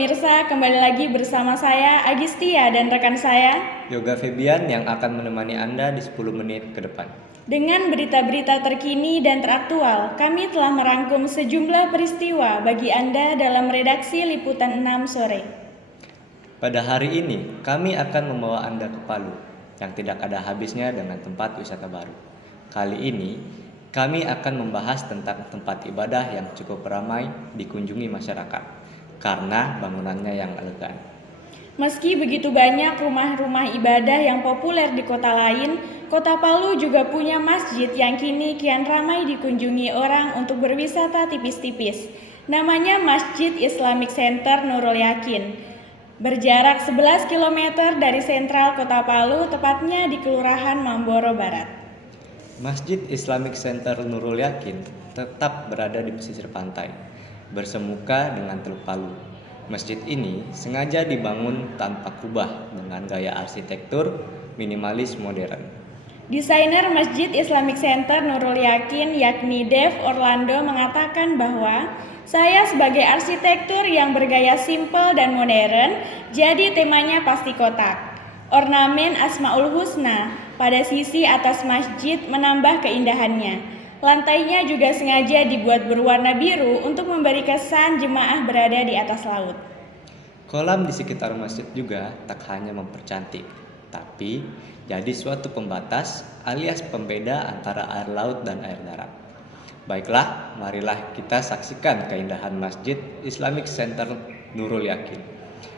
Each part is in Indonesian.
pemirsa, kembali lagi bersama saya Agistia dan rekan saya Yoga Febian yang akan menemani Anda di 10 menit ke depan. dengan berita-berita terkini dan teraktual. Kami telah merangkum sejumlah peristiwa bagi Anda dalam redaksi Liputan 6 sore. Pada hari ini, kami akan membawa Anda ke Palu yang tidak ada habisnya dengan tempat wisata baru. Kali ini, kami akan membahas tentang tempat ibadah yang cukup ramai dikunjungi masyarakat karena bangunannya yang elegan. Meski begitu banyak rumah-rumah ibadah yang populer di kota lain, Kota Palu juga punya masjid yang kini kian ramai dikunjungi orang untuk berwisata tipis-tipis. Namanya Masjid Islamic Center Nurul Yakin. Berjarak 11 km dari sentral Kota Palu, tepatnya di Kelurahan Mamboro Barat. Masjid Islamic Center Nurul Yakin tetap berada di pesisir pantai, bersemuka dengan Teluk Palu. Masjid ini sengaja dibangun tanpa kubah dengan gaya arsitektur minimalis modern. Desainer Masjid Islamic Center Nurul Yakin yakni Dev Orlando mengatakan bahwa saya sebagai arsitektur yang bergaya simpel dan modern, jadi temanya pasti kotak. Ornamen Asmaul Husna pada sisi atas masjid menambah keindahannya. Lantainya juga sengaja dibuat berwarna biru untuk memberi kesan jemaah berada di atas laut. Kolam di sekitar masjid juga tak hanya mempercantik, tapi jadi suatu pembatas alias pembeda antara air laut dan air darat. Baiklah, marilah kita saksikan keindahan Masjid Islamic Center Nurul Yakin.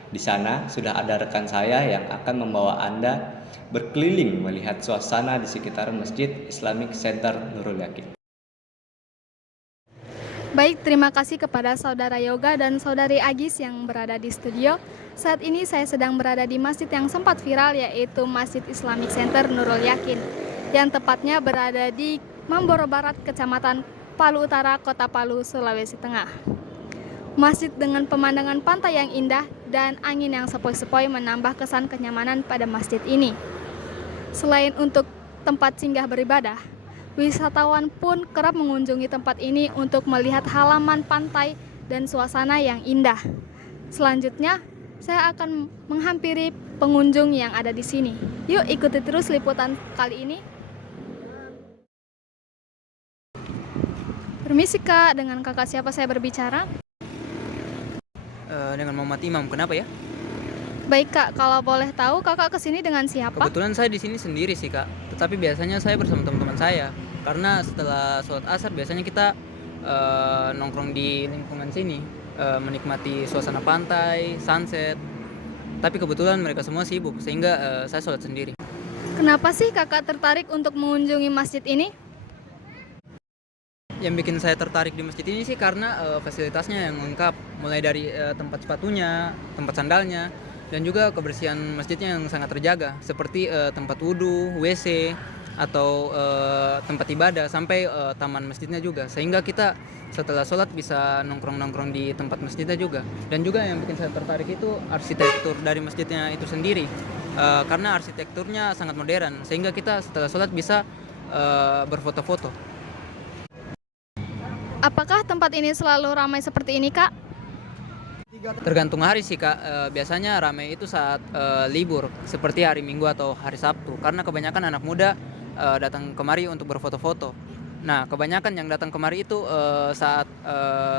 Di sana sudah ada rekan saya yang akan membawa Anda berkeliling melihat suasana di sekitar Masjid Islamic Center Nurul Yakin. Baik, terima kasih kepada Saudara Yoga dan Saudari Agis yang berada di studio. Saat ini saya sedang berada di masjid yang sempat viral, yaitu Masjid Islamic Center Nurul Yakin, yang tepatnya berada di Mamboro Barat, Kecamatan Palu Utara, Kota Palu, Sulawesi Tengah. Masjid dengan pemandangan pantai yang indah dan angin yang sepoi-sepoi menambah kesan kenyamanan pada masjid ini. Selain untuk tempat singgah beribadah, wisatawan pun kerap mengunjungi tempat ini untuk melihat halaman pantai dan suasana yang indah. Selanjutnya, saya akan menghampiri pengunjung yang ada di sini. Yuk ikuti terus liputan kali ini. Permisi Kak, dengan kakak siapa saya berbicara? Dengan Muhammad Imam, kenapa ya? Baik Kak, kalau boleh tahu kakak kesini dengan siapa? Kebetulan saya di sini sendiri sih Kak, tetapi biasanya saya bersama teman-teman saya. Karena setelah sholat asar biasanya kita nongkrong di lingkungan sini, menikmati suasana pantai, sunset. Tapi kebetulan mereka semua sibuk, sehingga saya sholat sendiri. Kenapa sih kakak tertarik untuk mengunjungi masjid ini? Yang bikin saya tertarik di masjid ini sih karena fasilitasnya yang lengkap, mulai dari tempat sepatunya, tempat sandalnya, dan juga kebersihan masjidnya yang sangat terjaga, seperti tempat wudhu, WC, atau tempat ibadah, sampai taman masjidnya juga, sehingga kita setelah sholat bisa nongkrong-nongkrong di tempat masjidnya juga. Dan juga yang bikin saya tertarik itu arsitektur dari masjidnya itu sendiri, karena arsitekturnya sangat modern, sehingga kita setelah sholat bisa berfoto-foto. Apakah tempat ini selalu ramai seperti ini Kak? Tergantung hari sih Kak, biasanya ramai itu saat libur, seperti hari Minggu atau hari Sabtu, karena kebanyakan anak muda datang kemari untuk berfoto-foto. Nah, kebanyakan yang datang kemari itu saat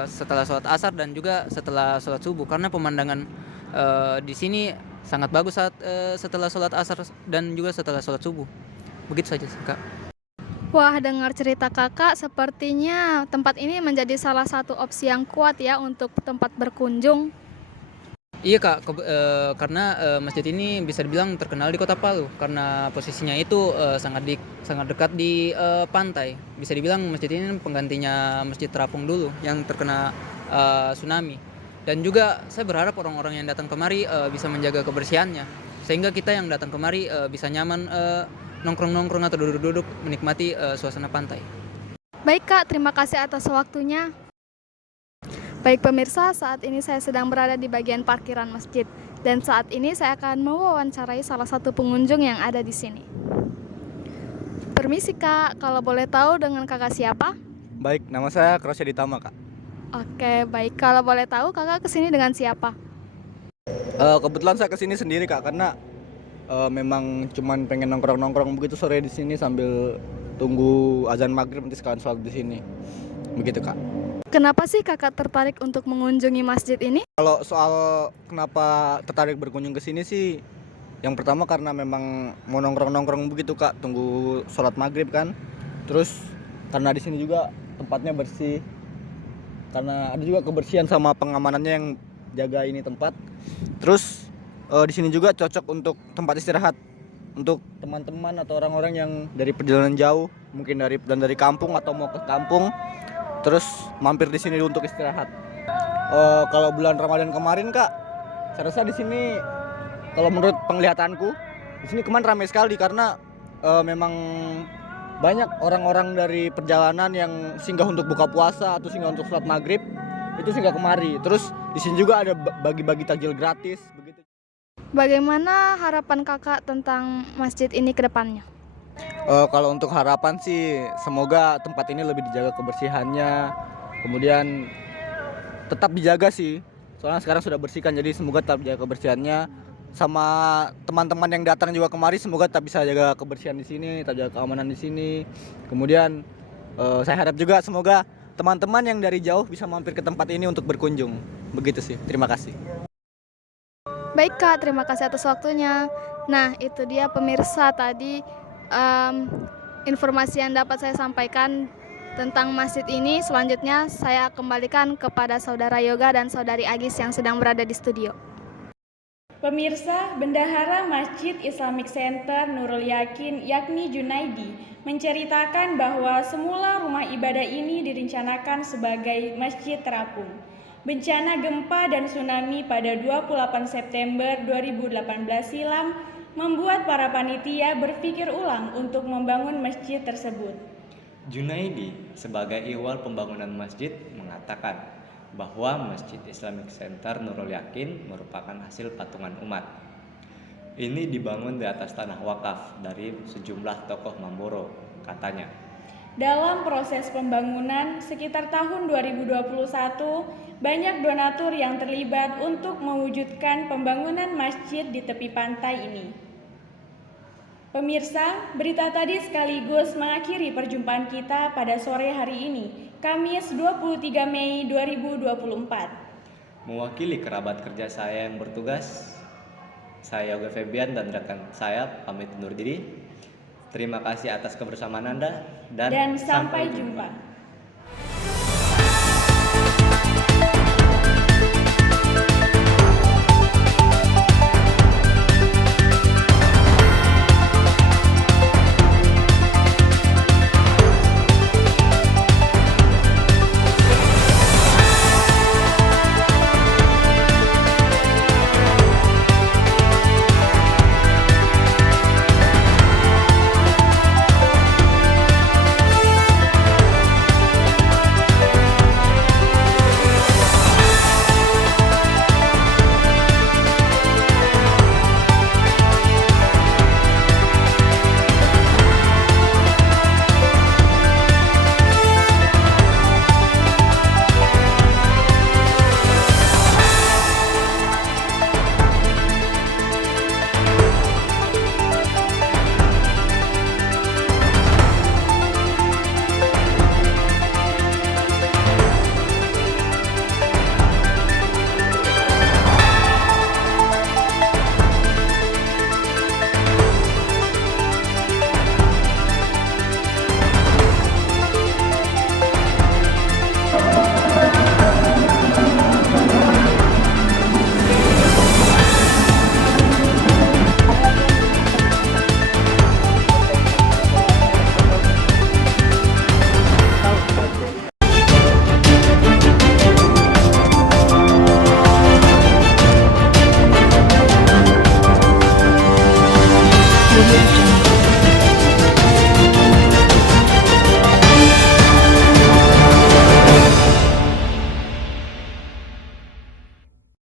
setelah sholat asar dan juga setelah sholat subuh, karena pemandangan di sini sangat bagus saat setelah sholat asar dan juga setelah sholat subuh. Begitu saja sih Kak. Wah, dengar cerita kakak, sepertinya tempat ini menjadi salah satu opsi yang kuat ya untuk tempat berkunjung. Iya Kak, karena masjid ini bisa dibilang terkenal di Kota Palu karena posisinya itu sangat dekat di pantai. Bisa dibilang masjid ini penggantinya Masjid Terapung dulu yang terkena tsunami. Dan juga saya berharap orang-orang yang datang kemari bisa menjaga kebersihannya, sehingga kita yang datang kemari bisa nyaman nongkrong-nongkrong atau duduk-duduk menikmati suasana pantai. Baik Kak, terima kasih atas waktunya. Baik pemirsa, saat ini saya sedang berada di bagian parkiran masjid, dan saat ini saya akan mewawancarai salah satu pengunjung yang ada di sini. Permisi Kak, kalau boleh tahu dengan kakak siapa? Baik, nama saya Krosya Ditama, Kak. Oke, baik. Kalau boleh tahu kakak kesini dengan siapa? Kebetulan saya kesini sendiri Kak, karena memang cuman pengen nongkrong-nongkrong begitu sore di sini sambil tunggu azan maghrib nanti sekalian sholat di sini. Begitu Kak. Kenapa sih kakak tertarik untuk mengunjungi masjid ini? Kalau soal kenapa tertarik berkunjung ke sini sih, yang pertama karena memang mau nongkrong-nongkrong begitu Kak, tunggu sholat maghrib kan. Terus karena di sini juga tempatnya bersih, karena ada juga kebersihan sama pengamanannya yang jaga ini tempat. Terus di sini juga cocok untuk tempat istirahat untuk teman-teman atau orang-orang yang dari perjalanan jauh, mungkin dari kampung atau mau ke kampung, terus mampir di sini untuk istirahat. Kalau bulan Ramadan kemarin Kak, saya rasa di sini kalau menurut penglihatanku di sini kemarin ramai sekali karena memang banyak orang-orang dari perjalanan yang singgah untuk buka puasa atau singgah untuk sholat maghrib itu singgah kemari. Terus di sini juga ada bagi-bagi takjil gratis begitu. Bagaimana harapan kakak tentang masjid ini ke depannya? Kalau untuk harapan sih semoga tempat ini lebih dijaga kebersihannya, kemudian tetap dijaga sih. Soalnya sekarang sudah bersihkan, jadi semoga tetap dijaga kebersihannya. Sama teman-teman yang datang juga kemari semoga tetap bisa jaga kebersihan di sini, tetap jaga keamanan di sini. Kemudian saya harap juga semoga teman-teman yang dari jauh bisa mampir ke tempat ini untuk berkunjung. Begitu sih. Terima kasih. Baik Kak, terima kasih atas waktunya. Nah, itu dia pemirsa tadi informasi yang dapat saya sampaikan tentang masjid ini. Selanjutnya saya kembalikan kepada Saudara Yoga dan Saudari Agis yang sedang berada di studio. Pemirsa, Bendahara Masjid Islamic Center Nurul Yakin yakni Junaidi menceritakan bahwa semula rumah ibadah ini direncanakan sebagai masjid terapung. Bencana gempa dan tsunami pada 28 September 2018 silam membuat para panitia berpikir ulang untuk membangun masjid tersebut. Junaidi sebagai ihwal pembangunan masjid mengatakan bahwa Masjid Islamic Center Nurul Yakin merupakan hasil patungan umat. Ini dibangun di atas tanah wakaf dari sejumlah tokoh Mamboro, katanya. Dalam proses pembangunan sekitar tahun 2021, banyak donatur yang terlibat untuk mewujudkan pembangunan masjid di tepi pantai ini. Pemirsa, berita tadi sekaligus mengakhiri perjumpaan kita pada sore hari ini, Kamis 23 Mei 2024. Mewakili kerabat kerja saya yang bertugas, saya Yoga Febian dan rekan saya pamit undur diri. Terima kasih atas kebersamaan Anda dan sampai jumpa.